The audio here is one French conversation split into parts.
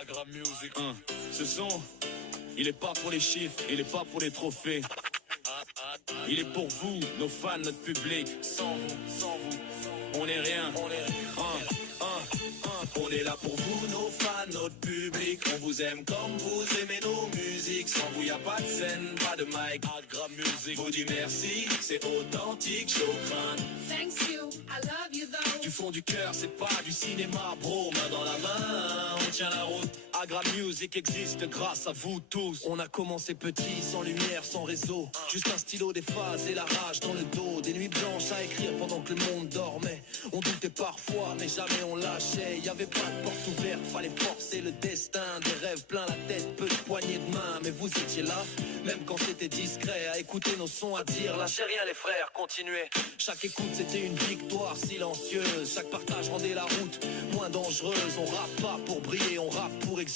Agra Music. Ce son, il est pas pour les chiffres, il est pas pour les trophées. Il est pour vous, nos fans, notre public. Sans vous, on est rien. On est là pour vous, nos fans, notre public. On vous aime comme vous aimez nos musiques. Sans vous, y a pas de scène, pas de mic. Agra Music vous dit merci, c'est authentique, Chokran. Thanks you, I love you though. Du fond du cœur, c'est pas du cinéma, bro. Main dans la main, on tient la route. Agra Music existe grâce à vous tous. On a commencé petit, sans lumière, sans réseau. Juste un stylo, des phases et la rage dans le dos. Des nuits blanches à écrire pendant que le monde dormait. On doutait parfois, mais jamais on lâchait. Y avait pas de porte ouverte, fallait forcer le destin. Des rêves plein la tête, peu de poignées de main. Mais vous étiez là, même quand c'était discret. À écouter nos sons, à dire lâchez rien les frères, continuez. Chaque écoute c'était une victoire silencieuse. Chaque partage rendait la route moins dangereuse. On rappe pas pour briller, on rappe pour exister.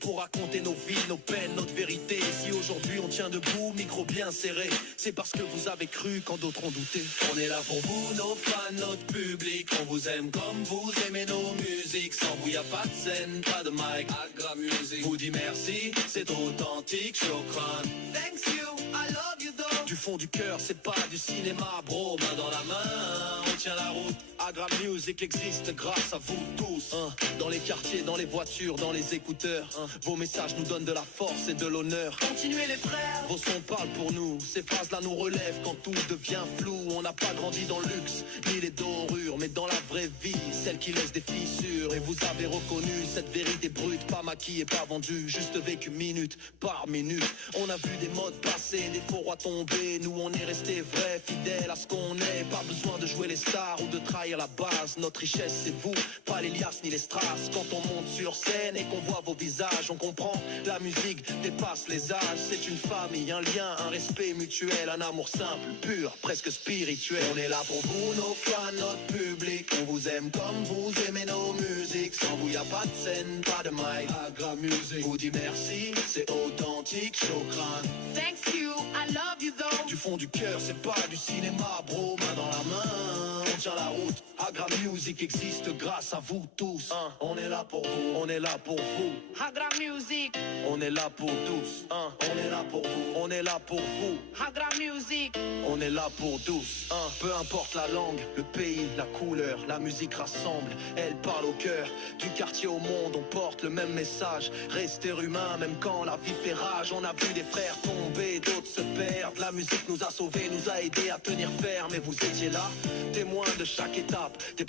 Pour raconter nos vies, nos peines, notre vérité. Si aujourd'hui on tient debout, micro bien serré, c'est parce que vous avez cru quand d'autres ont douté. On est là pour vous, nos fans, notre public. On vous aime comme vous aimez nos musiques. Sans vous y a pas de scène, pas de mic. Agra Music vous dit merci, c'est authentique, Chokran. Thanks you, I love you though. Du fond du cœur, c'est pas du cinéma, bro. Main dans la main, on tient la route. Agra Music existe grâce à vous tous. Dans les quartiers, dans les voitures, dans les écouteurs. Vos messages nous donnent de la force et de l'honneur. Continuez les frères. Vos sons parlent pour nous. Ces phrases-là nous relèvent quand tout devient flou. On n'a pas grandi dans le luxe, ni les dorures, mais dans la vraie vie, celle qui laisse des fissures. Et vous avez reconnu cette vérité brute, pas maquillée, pas vendue, juste vécue minute par minute. On a vu des modes passer, des faux rois tomber. Nous on est resté vrai, fidèles à ce qu'on est. Pas besoin de jouer les stars ou de trahir la base. Notre richesse c'est vous, pas les liasses ni les strass. Quand on monte sur scène et qu'on voit vos visages, on comprend, la musique dépasse les âges. C'est une famille, un lien, un respect mutuel, un amour simple, pur, presque spirituel. On est là pour vous, nos fans, notre public. On vous aime comme vous aimez nos musiques. Sans vous y a pas de scène, pas de mic. Agra Music vous dit merci, c'est authentique, Chokran. Thanks you, I love you though. Du fond du cœur, c'est pas du cinéma, bro. Main dans la main, on tient la route. Agra Music existe grâce à vous tous. On est là pour vous, on est là pour vous. Agra Music, On est là pour tous. On est là pour vous, on est là pour vous. Agra Music. On est là pour tous. Peu importe la langue, le pays, la couleur, la musique rassemble. Elle parle au cœur. Du quartier au monde, on porte le même message. Rester humain, même quand la vie fait rage. On a vu des frères tomber, d'autres se perdre. La musique nous a sauvés, nous a aidés à tenir ferme. Et vous étiez là, témoins de chaque étape. Des